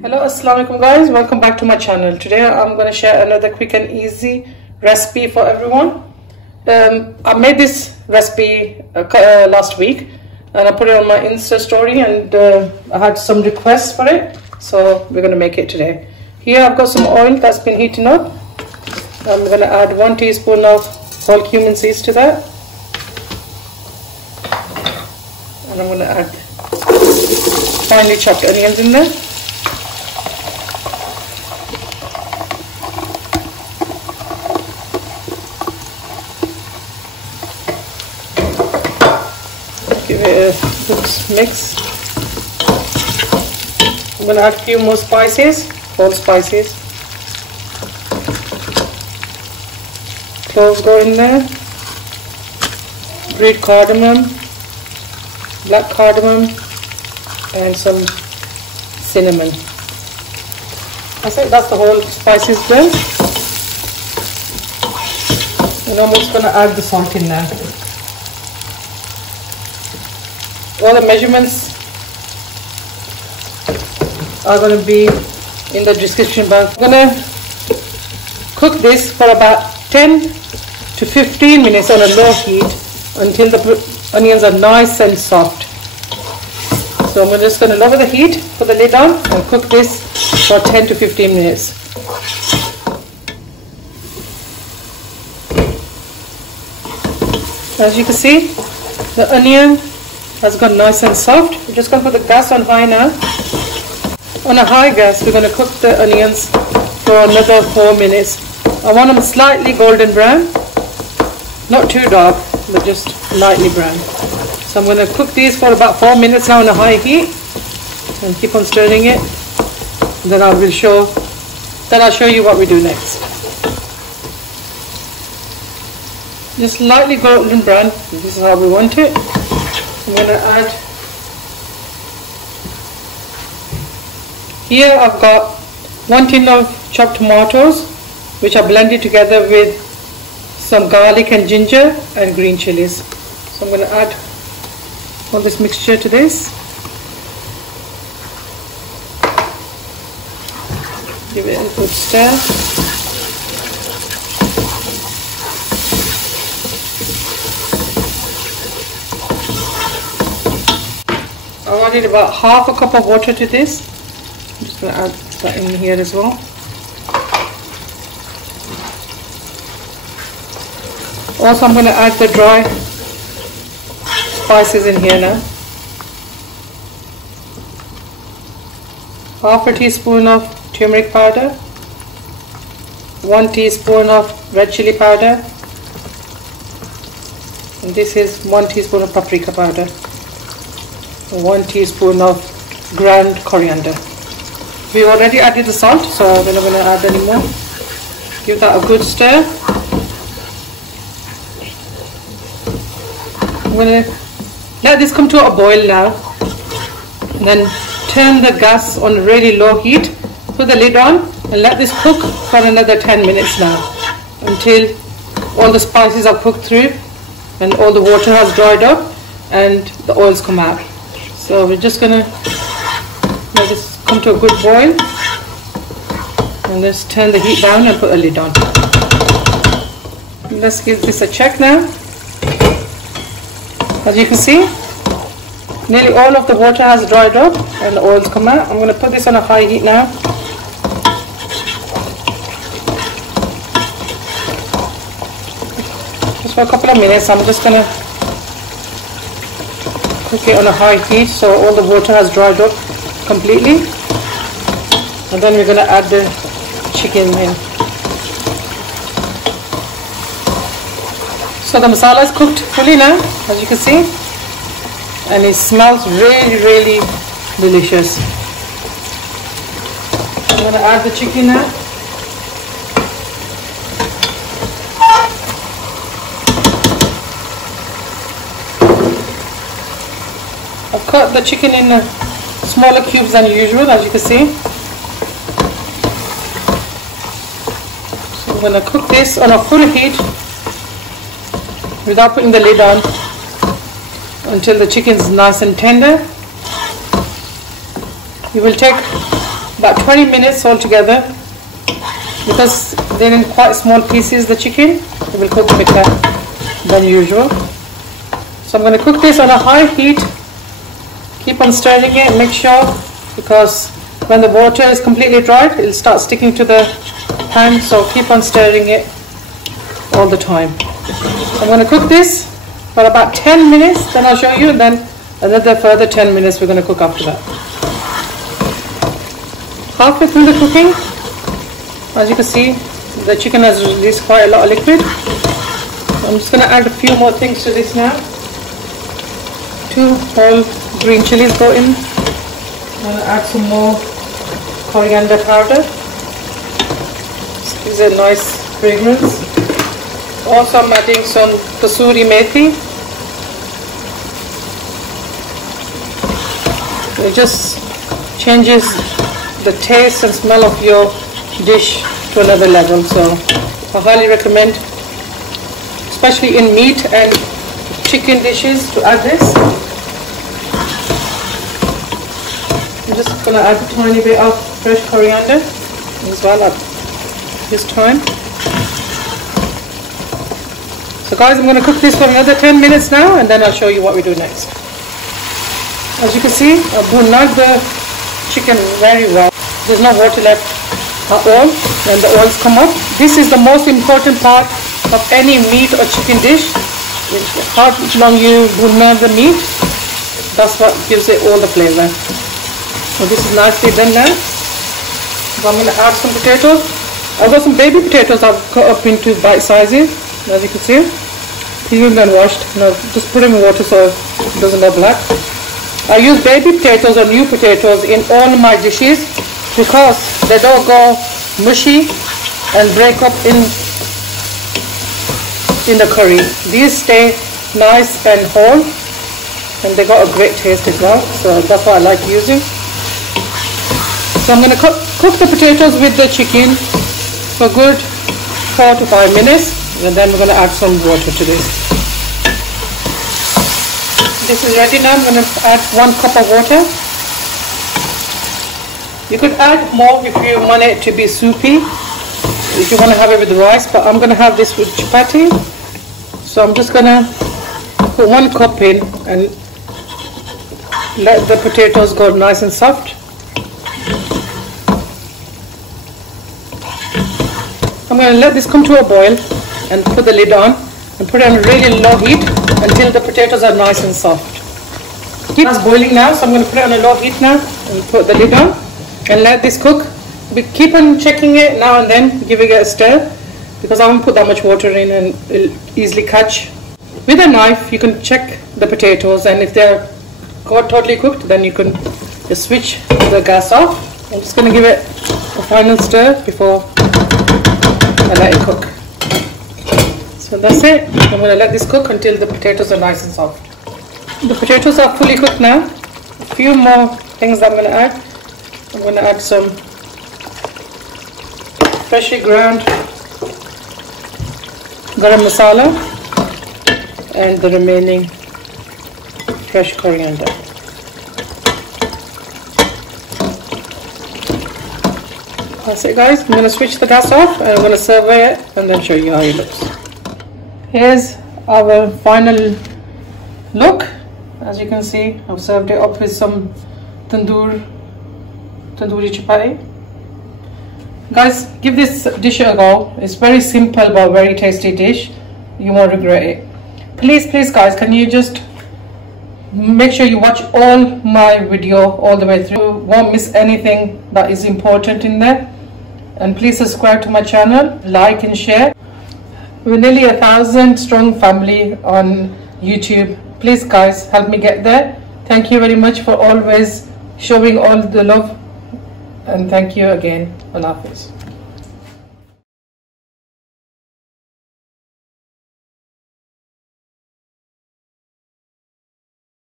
Hello, assalamu alaikum guys, welcome back to my channel. Today I'm going to share another quick and easy recipe for everyone. I made this recipe last week and I put it on my Insta story, and I had some requests for it, so we're going to make it today. Here I've got some oil that's been heating up. I'm going to add 1 teaspoon of whole cumin seeds to that, and I'm going to add finely chopped onions in there. Give it a good mix. I'm going to add a few more spices, whole spices. Cloves go in there. Green cardamom, black cardamom, and some cinnamon. I think that's the whole spices there. And I'm just going to add the salt in there. All the measurements are going to be in the description box. I'm going to cook this for about 10 to 15 minutes on a low heat until the onions are nice and soft. So I'm just going to lower the heat, put the lid on, and cook this for 10 to 15 minutes. As you can see, the onion has got nice and soft. We're just going to put the gas on high now. On a high gas, we're going to cook the onions for another 4 minutes. I want them slightly golden brown, not too dark, but just lightly brown. So I'm going to cook these for about 4 minutes now on a high heat, and keep on stirring it. Then I'll show you what we do next. Just lightly golden brown. This is how we want it. I'm going to add, here I've got 1 tin of chopped tomatoes, which are blended together with some garlic and ginger and green chillies. So I'm going to add all this mixture to this. Give it a good stir. I added about half a cup of water to this. I'm just going to add that in here as well. Also, I'm going to add the dry spices in here now. Half a teaspoon of turmeric powder, 1 teaspoon of red chilli powder, and this is 1 teaspoon of paprika powder. 1 teaspoon of ground coriander. We already added the salt, so we're not going to add any more. Give that a good stir. I'm going to let this come to a boil now. Then turn the gas on really low heat. Put the lid on and let this cook for another 10 minutes now, until all the spices are cooked through and all the water has dried up and the oils come out. So we're just going to let this come to a good boil, and let's turn the heat down and put a lid on. Let's give this a check now. As you can see, nearly all of the water has dried up and the oils come out. I'm going to put this on a high heat now. Just for a couple of minutes. I'm just going to cook it on a high heat so all the water has dried up completely, and then we're going to add the chicken in. So the masala is cooked fully now, as you can see, and it smells really delicious. I'm going to add the chicken now. I've cut the chicken in smaller cubes than usual, as you can see. So I'm going to cook this on a full heat without putting the lid on until the chicken is nice and tender. You will take about 20 minutes altogether. Because they're in quite small pieces, the chicken, it will cook quicker than usual. So I'm going to cook this on a high heat. Keep on stirring it, make sure, because when the water is completely dried, it'll start sticking to the pan, so keep on stirring it all the time. So I'm going to cook this for about 10 minutes, then I'll show you, and then another further 10 minutes we're going to cook after that. Halfway through the cooking, as you can see, the chicken has released quite a lot of liquid. I'm just going to add a few more things to this now. 2 whole green chillies go in. I'm going to add some more coriander powder. This gives a nice fragrance. Also I'm adding some kasuri methi. It just changes the taste and smell of your dish to another level, so I highly recommend, especially in meat and chicken dishes, to add this. I'm just going to add a tiny bit of fresh coriander as well at this time. So guys, I'm going to cook this for another 10 minutes now, and then I'll show you what we do next. As you can see, I've browned the chicken very well. There's no water left at all when the oils come up. This is the most important part of any meat or chicken dish. How long you brown the meat, that's what gives it all the flavor. So this is nicely done now. So I'm going to add some potatoes. I've got some baby potatoes I've cut up into bite sizes, as you can see. Peeled and washed. Now just put them in water so it doesn't go black. I use baby potatoes or new potatoes in all my dishes because they don't go mushy and break up in the curry. These stay nice and whole, and they got a great taste as well, so that's what I like using. So I'm going to cook the potatoes with the chicken for a good 4 to 5 minutes, and then we're going to add some water to this. This is ready now. I'm going to add 1 cup of water. You could add more if you want it to be soupy, if you want to have it with rice, but I'm going to have this with chapati. So I'm just going to put 1 cup in and let the potatoes go nice and soft. I'm going to let this come to a boil and put the lid on and put it on a really low heat until the potatoes are nice and soft. It's boiling now, so I'm going to put it on a low heat now and put the lid on and let this cook. We keep on checking it now and then, giving it a stir, because I haven't put that much water in and it'll easily catch. With a knife you can check the potatoes, and if they're totally cooked, then you can just switch the gas off. I'm just going to give it a final stir before I let it cook. So that's it. I'm going to let this cook until the potatoes are nice and soft. The potatoes are fully cooked now. A few more things that I'm going to add. I'm going to add some freshly ground garam masala and the remaining fresh coriander. That's it guys. I'm going to switch the gas off and I'm going to survey it and then show you how it looks. Here's our final look. As you can see, I've served it up with some tandoori chapati. Guys, give this dish a go. It's very simple but very tasty dish. You won't regret it. Please guys, can you just make sure you watch all my video all the way through. You won't miss anything that is important in there. And please subscribe to my channel, like and share. We're nearly 1,000 strong family on YouTube. Please guys, help me get there. Thank you very much for always showing all the love, and thank you again. Allah Hafiz.